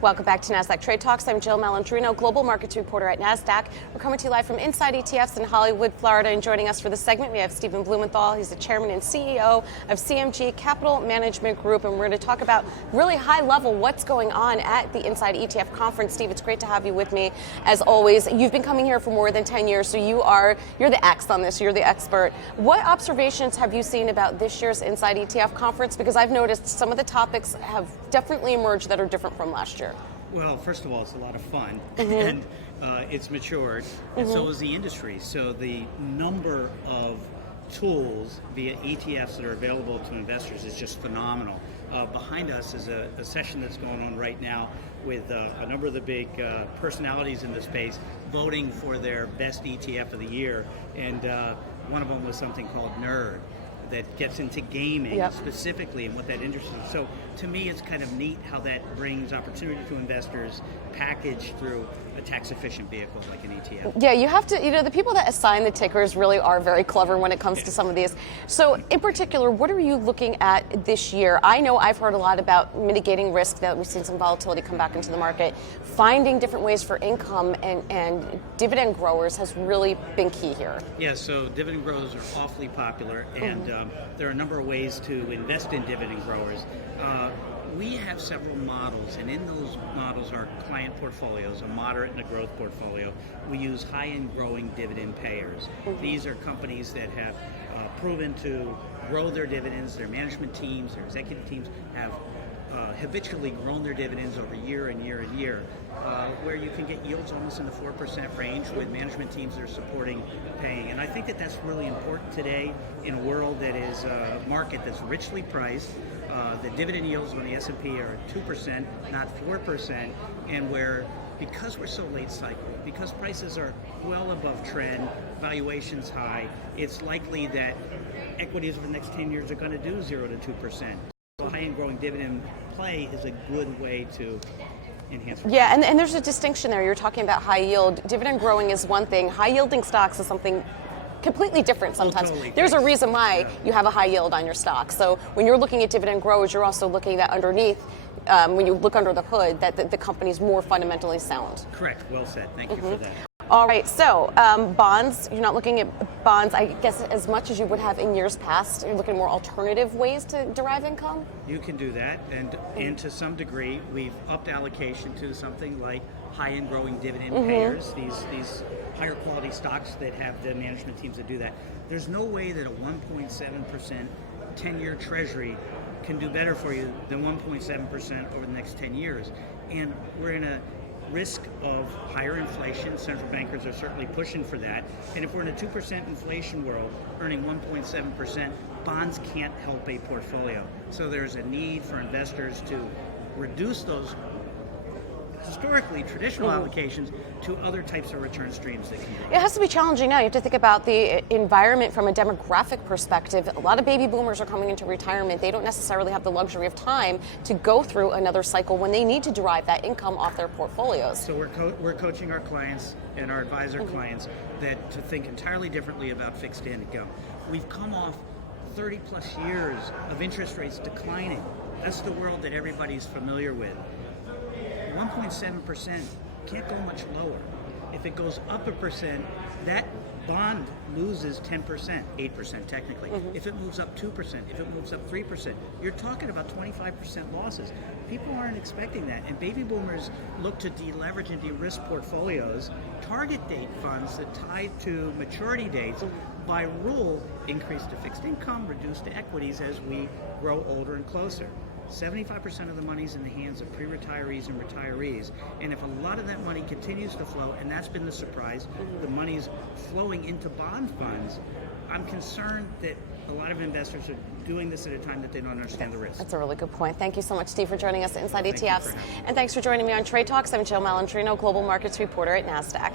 Welcome back to Nasdaq Trade Talks. I'm Jill Malandrino, Global Markets Reporter at Nasdaq. We're coming to you live from Inside ETFs in Hollywood, Florida. And joining us for this segment, we have Steve Blumenthal. He's the Chairman and CEO of CMG Capital Management Group. And we're going to talk about really high level what's going on at the Inside ETF Conference. Steve, it's great to have you with me. As always, you've been coming here for more than 10 years, so you're the X on this. You're the expert. What observations have you seen about this year's Inside ETF Conference? Because I've noticed some of the topics have definitely emerged that are different from last year. Well, first of all, it's a lot of fun, and it's matured, and so is the industry. So the number of tools via ETFs that are available to investors is just phenomenal. Behind us is a session that's going on right now with a number of the big personalities in the space voting for their best ETF of the year, and one of them was something called Nerd, that gets into gaming specifically and what that interests in. So to me, it's kind of neat how that brings opportunity to investors packaged through a tax-efficient vehicle like an ETF. Yeah, you have to, the people that assign the tickers really are very clever when it comes to some of these. So in particular, what are you looking at this year? I know I've heard a lot about mitigating risk, that we've seen some volatility come back into the market. Finding different ways for income and dividend growers has really been key here. Yeah, so dividend growers are awfully popular, and there are a number of ways to invest in dividend growers. We have several models, and in those models are client portfolios, a moderate and a growth portfolio. We use high and growing dividend payers. These are companies that have proven to grow their dividends. Their management teams, their executive teams have habitually grown their dividends over year and year and year, where you can get yields almost in the 4% range with management teams that are supporting paying. And I think that that's really important today in a world that is a market that's richly priced. The dividend yields on the S&P are 2%, not 4%, and where, because we're so late cycle, because prices are well above trend, valuations high, it's likely that equities over the next 10 years are going to do 0 to 2%. So high and growing dividend play is a good way to enhance returns. Yeah, and there's a distinction there. You're talking about high yield. Dividend growing is one thing. High yielding stocks is something completely different sometimes. Totally. There's a reason why you have a high yield on your stock. So when you're looking at dividend growers, you're also looking at underneath, when you look under the hood, that the company's more fundamentally sound. Correct. Well said. Thank you for that. All right, so bonds, you're not looking at bonds, I guess, as much as you would have in years past. You're looking at more alternative ways to derive income? You can do that, and to some degree, we've upped allocation to something like high and growing dividend payers, these higher quality stocks that have the management teams that do that. There's no way that a 1.7% 10-year treasury can do better for you than 1.7% over the next 10 years. And we're in a risk of higher inflation. Central bankers are certainly pushing for that. And if we're in a 2% inflation world, earning 1.7%, bonds can't help a portfolio. So there's a need for investors to reduce those historically traditional allocations to other types of return streams that can be. It has to be challenging now. You have to think about the environment from a demographic perspective. A lot of baby boomers are coming into retirement. They don't necessarily have the luxury of time to go through another cycle when they need to derive that income off their portfolios. So we're coaching our clients and our advisor clients that to think entirely differently about fixed income. We've come off 30 plus years of interest rates declining. That's the world that everybody's familiar with. 1.7% can't go much lower. If it goes up 1%, that bond loses 10%, 8% technically. If it moves up 2%, if it moves up 3%, you're talking about 25% losses. People aren't expecting that, and baby boomers look to deleverage and de-risk portfolios. Target date funds that tie to maturity dates, by rule, increase to fixed income, reduce to equities as we grow older and closer. 75% of the money's in the hands of pre-retirees and retirees, and if a lot of that money continues to flow, and that's been the surprise, the money's flowing into bond funds, I'm concerned that a lot of investors are doing this at a time that they don't understand the risk. That's a really good point. Thank you so much, Steve, for joining us at Inside ETFs. And thanks for joining me on Trade Talks. I'm Jill Malandrino, Global Markets Reporter at Nasdaq.